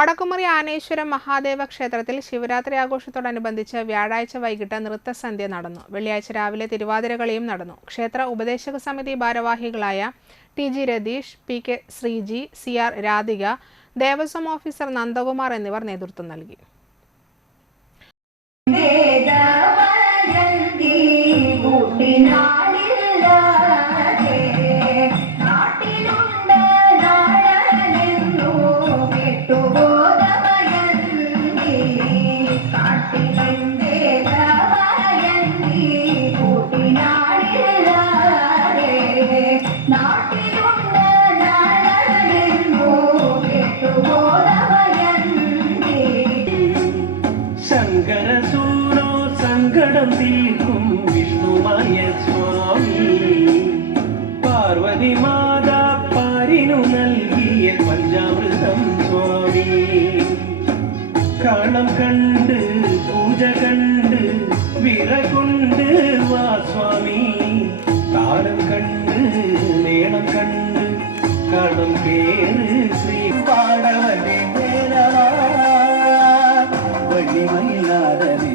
വടക്കുമുറി ആനേശ്വരം മഹാദേവ ക്ഷേത്രത്തിൽ ശിവരാത്രി ആഘോഷത്തോടനുബന്ധിച്ച് വ്യാഴാഴ്ച വൈകിട്ട് നൃത്തസന്ധ്യ നടന്നു. വെള്ളിയാഴ്ച രാവിലെ തിരുവാതിരകളിയും നടന്നു. ക്ഷേത്ര ഉപദേശക സമിതി ഭാരവാഹികളായ T G Ratheesh P K Sreeji C R Radhika Devaswom officer Nandakumar എന്നിവർ നേതൃത്വം നൽകി. വേദവയന്തി ശങ്കരസൂനോ സങ്കടം തീർക്കും വിഷ്ണുമായ സ്വാമി. പാർവതി മാതാ പാരിനു നൽകിയ പഞ്ചാമൃതം സ്വാമി. കളം കണ്ട് പൂജ കണ്ട് വിറകൊണ്ട് വാ സ്വാമി. താരം കണ്ട് கண்டு மேளம் கண்டு கடும் பேரு ஸ்ரீ பாடவனே மேலா. வழி மயிலாதனே